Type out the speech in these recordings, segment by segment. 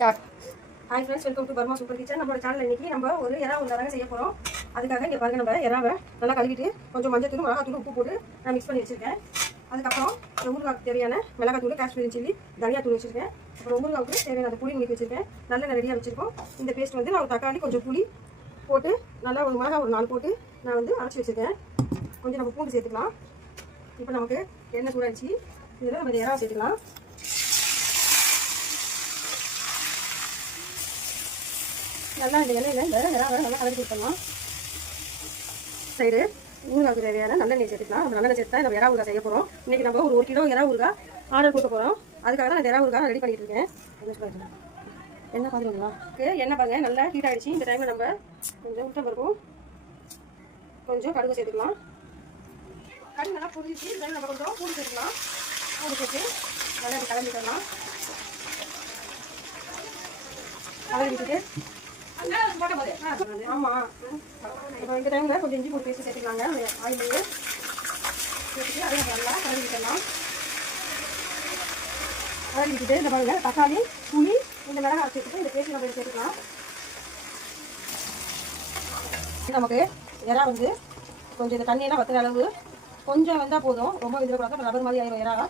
Start. Hi friends, welcome to Burma super kitchen. நம்மளோட channel இன்னைக்கு நம்ம ஒரு எறா உருளைக்கிழங்கு செய்ய போகிறோம். அதுக்காக இங்கே பாருங்க, நம்ம எறாவை நல்லா கழுவிட்டு கொஞ்சம் மஞ்சத்தூள், மிளகாத்தூள், உப்பு போட்டு நான் மிக்ஸ் பண்ணி வச்சுருக்கேன். அதுக்கப்புறம் ஊறுகாய்க்கு தேவையான மிளகாத்தூள், காஷ்மீரி சில்லி, தனியாத்தூள் வச்சுருக்கேன். அப்புறம் ஊறுகாய்க்கு தேவையான அந்த புளி உங்களுக்கு வச்சுருக்கேன். நல்ல ரெடியாக வச்சுருக்கோம். இந்த பேஸ்ட் வந்து நான் தக்காளி கொஞ்சம் புளி போட்டு நல்லா ஒரு மிளகா ஒரு 4 போட்டு நான் வந்து அரைச்சி வச்சுருக்கேன். கொஞ்சம் நம்ம பூண்டு சேர்த்துக்கலாம். இப்போ நமக்கு எண்ணெய் சூடாச்சு. இதில் நம்ம எறா சேர்த்துக்கலாம். நல்லா இந்த எண்ணெயில் இந்த எறாவை நல்லா கலந்து கொடுத்துடலாம். சைடு ஊறுகாய்க்கு தேவையான நல்லெண்ணெய் சேர்த்துக்கலாம். நம்ம நல்லெண்ணெய் சேர்த்து தான் இந்த எறா ஊறுகாய் செய்ய போகிறோம். இன்றைக்கி நம்ம ஒரு கிலோ எறா ஊறுகாய் ஆர்டர் கொடுக்க போகிறோம். அதுக்காக தான் இந்த எறா ஊறுகாய் ரெடி பண்ணிட்டு இருக்கேன். என்ன பார்த்துக்கலாம், எண்ணெய் பாருங்க நல்லா ஹீட் ஆகிடுச்சு. இந்த டைமில் நம்ம கொஞ்சம் உளுத்தம் பருப்பும் கொஞ்சம் கடுகு சேர்த்துக்கலாம். கடுகு நல்லா பொரிஞ்சிச்சு. இந்த டைம் நம்ம கொஞ்சம் பூண்டு சேர்த்துக்கலாம். பூண்டு சேர்த்து நல்லா கலந்துக்கலாம். கலந்து விட்டுட்டு ஆமாம், இப்போ இந்த டைமில் கொஞ்சம் இஞ்சி பூண்டு பேஸ்ட் சேர்த்துக்கலாங்க. ஆயில் சேர்த்துட்டு அதையும் நல்லா கலந்து விட்டுடலாம். கலந்து விட்டுட்டு இந்த பாருங்க தக்காளி, புளி, இந்த மிளகாய் சேர்த்துட்டு இந்த பேஸ்ட் நம்ம சேர்த்துக்கலாம். நமக்கு எறா வந்து கொஞ்சம் இந்த தண்ணியெல்லாம் வற்றுற அளவு கொஞ்சம் வந்தால் போதும். ரொம்ப விதிரக்கூடாது, ரப்பர் மாதிரி ஆயிரும் எறா.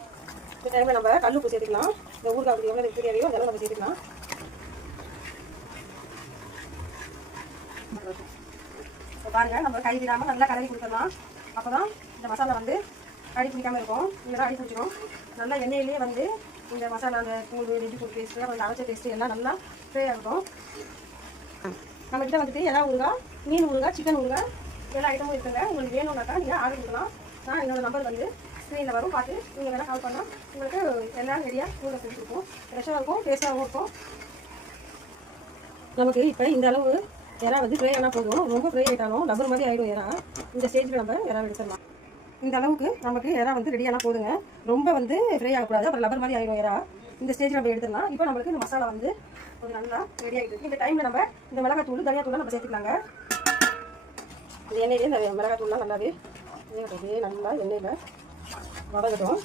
இந்த டைமில் நம்ம கல்லுப்பு சேர்த்துக்கலாம். இந்த ஊறுகாய் எவ்வளோ தேவையோ அதெல்லாம் நம்ம சேர்த்துக்கலாம். பாருங்க, நம்ம கை விடாமல் நல்லா கலரி கொடுத்துடலாம். அப்போ தான் இந்த மசாலா வந்து அடி பிடிக்காமல் இருக்கும். இதெல்லாம் அடி பிடிச்சிடும். நல்லா எண்ணெயிலேயே வந்து இந்த மசாலா, அந்த பூண்டு, இஞ்சி பூண்டு பேஸ்ட்டு, அப்புறம் அரைச்ச பேஸ்ட்டு எல்லாம் நல்லா ஃப்ரை ஆகட்டும். நம்மக்கிட்ட வந்துட்டு எறா ஊறுகாய், மீன் ஊறுகாய், சிக்கன் ஊறுகாய் எல்லா ஐட்டமும் இருக்குங்க. உங்களுக்கு வேணும்னாக்கா நீங்கள் ஆர்டர் கொடுக்கலாம். நான் என்னோடய நம்பர் வந்து ஸ்க்ரீனில் வரும், பார்த்து நீங்கள் வேணால் கால் பண்ணால் உங்களுக்கு எல்லாம் ரெடியாக ஊறுகாய் செஞ்சுருக்கும். ஃப்ரெஷ்ஷாக இருக்கும், டேஸ்ட்டாகவும் இருக்கும். நமக்கு இப்போ இந்த அளவு எறா வந்து ஃப்ரை ஆனால் போதும். ரொம்ப ஃப்ரை ஆகிட்டாலும் ரப்பர் மாதிரி ஆகிடும் எறா. இந்த ஸ்டேஜில் நம்ம எறா எடுத்துடலாம். இந்த அளவுக்கு நமக்கு எறா வந்து ரெடியானால் போதுங்க. ரொம்ப வந்து ஃப்ரை ஆகக்கூடாது, அப்புறம் ரப்பர் மாதிரி ஆகிடும் எறா. இந்த ஸ்டேஜில் நம்ம எடுத்துடலாம். இப்போ நம்மளுக்கு இந்த மசாலா வந்து கொஞ்சம் நல்லா ரெடி ஆகிட்டு இருக்குது. இந்த டைமில் நம்ம இந்த மிளகாத்தூள், தனியாத்தூள்லாம் நம்ம சேர்த்துக்கலாங்க. இந்த எண்ணெயிலே இந்த மிளகாத்தூள்லாம் நல்லாவே நல்லா எண்ணெயில் வதங்கட்டும்.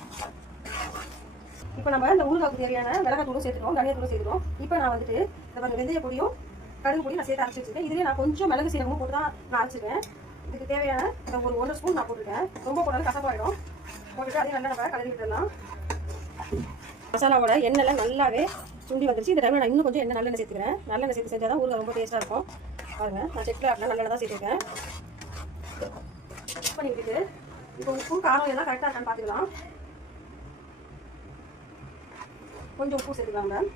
இப்போ நம்ம இந்த ஊறுகாய்க்கு தேவையான மிளகாத்தூளும் சேர்த்துட்டோம், தனியாத்தூளும் சேர்த்துட்டோம். இப்போ நான் வந்துட்டு இந்த வெந்தய பொடியும் கடுகு பொடி நான் சேர்த்து அரைச்சி வச்சுருக்கேன். இதுலேயே நான் கொஞ்சம் மிளகு சீரகமும் போட்டு தான் நான் அரைச்சிருக்கேன். இதுக்கு தேவையான ஒரு 1 ஸ்பூன் நான் போட்டிருக்கேன். ரொம்ப போட்டாலும் கசப்பாயிடும். போட்டுட்டு அதையும் நல்லா நம்ம கலரி விட்டுடலாம். மசாலாவோட எண்ணெயில் நல்லாவே சுண்டி வந்துருச்சு. இந்த டைமில் நான் இன்னும் கொஞ்சம் எண்ணெய் நல்லெண்ணெய் சேர்த்துக்கிறேன். நல்லெண்ணெய் சேர்த்து செஞ்சால் தான் ஊறுகாய் ரொம்ப டேஸ்ட்டாக இருக்கும். பாருங்கள், நான் செக்கில் அப்படின்னா நல்லெண்ணெய் தான் சேர்த்துருக்கேன். பண்ணி விட்டுட்டு இப்போ உப்பும் காரம் எல்லாம் கரெக்டாக இருக்கான்னு பார்த்துக்கலாம். கொஞ்சம் உப்பு சேர்த்துக்கலாம்.